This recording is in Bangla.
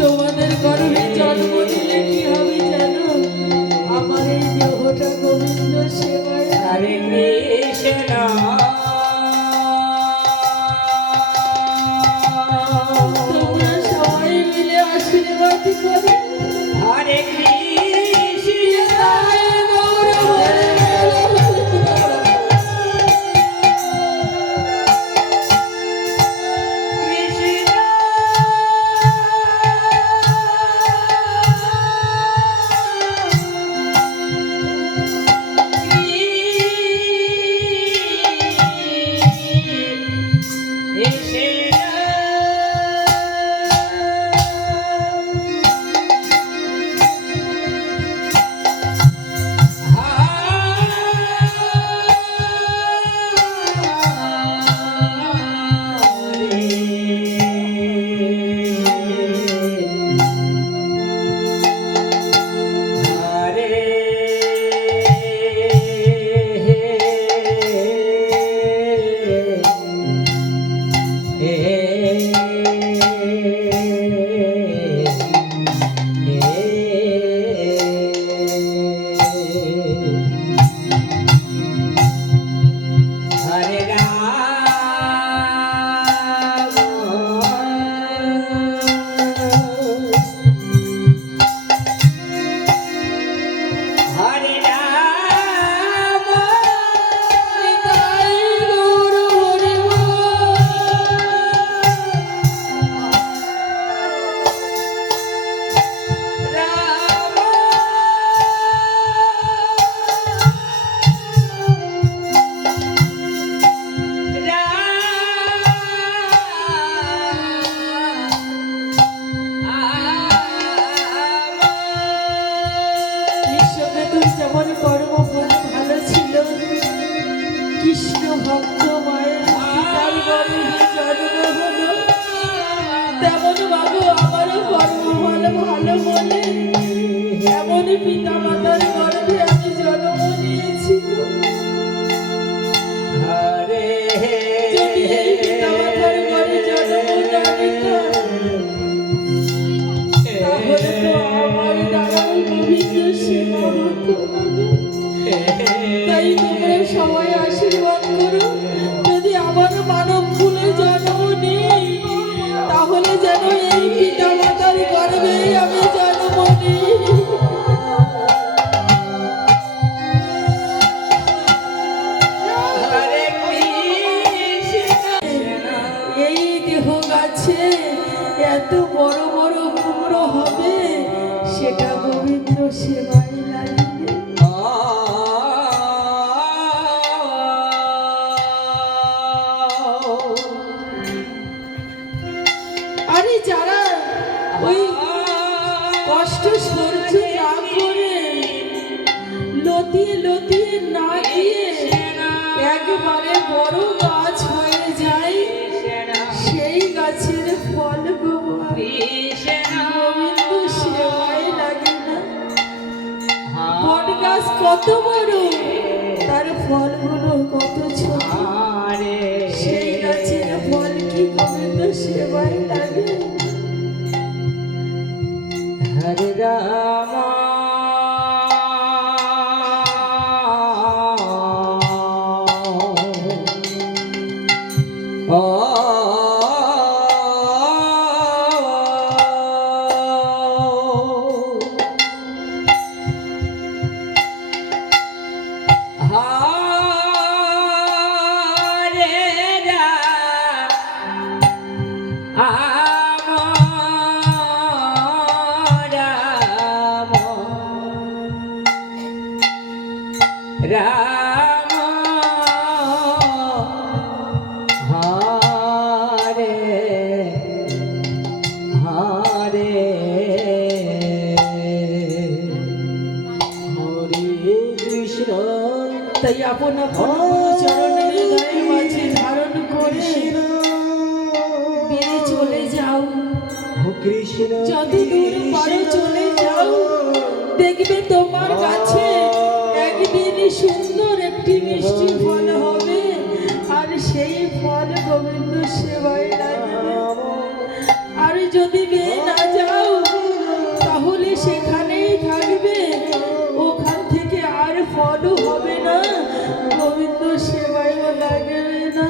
তোমাদের গর্ভে জন্ম দিলে কি হবে জানো? আমার এই দেহটা গোবিন্দ সেবায়। হরে কৃষ্ণ তোমরা সবাই মিলে আশীর্বাদ করো। হরে কৃষ্ণ কৃষ্ণ ভক্ত মায়ের পিতার গর্ভে জন্ম হলো, তেমন বাবু আমারও কর্ম ভালো ভালো বলে এমনই পিতা মাতার গর্ভে আমি জন্ম নিয়েছি। যদি এই পিতা মাতার গর্ভে জন্ম না নিতাম তাহলে তো আমার দ্বারাও গোবিন্দ সেবা হতো না। তাই তোমরা সবাই আশীর্বাদ করো, যদি আমার মানব কুলে জন্ম নেই তাহলে যেন এই পিতা মাতার গর্ভে আমি জন্ম নিই। এই দেহ গাছে এত বড় বড় কুমড়ো হবে সেটা গোবিন্দ সেবায় লাগবে। আরে যারা ওই কষ্ট সহ্য না করে লতিয়ে লতিয়ে না গিয়ে একবারে বড় গাছ হয়ে যায় সেই গাছের ফল গোবিন্দ সেবায় লাগে না। বট গাছ কত বড়, তার ফলগুলো কত ছোট, সেই গাছের ফল কি গোবিন্দ সেবায় লাগে? হরে রাম রাম হরে হরে হরে কৃষ্ণ। তাই আপন আপন চরণের হৃদয়ের মাঝে ধারণ করে বেরিয়ে চলে যাও। কৃষ্ণ যত দূর পারো চলে যাও, দেখবে তোমার কাছে একদিন সুন্দর একটি মিষ্টি ফল হবে, আর সেই ফল গোবিন্দ সেবায় লাগবে। আর যদি মেয়ে না যাও তাহলে সেখানেই থাকবে, ওখান থেকে আর ফলও হবে না, গোবিন্দ সেবায়ও লাগবে না।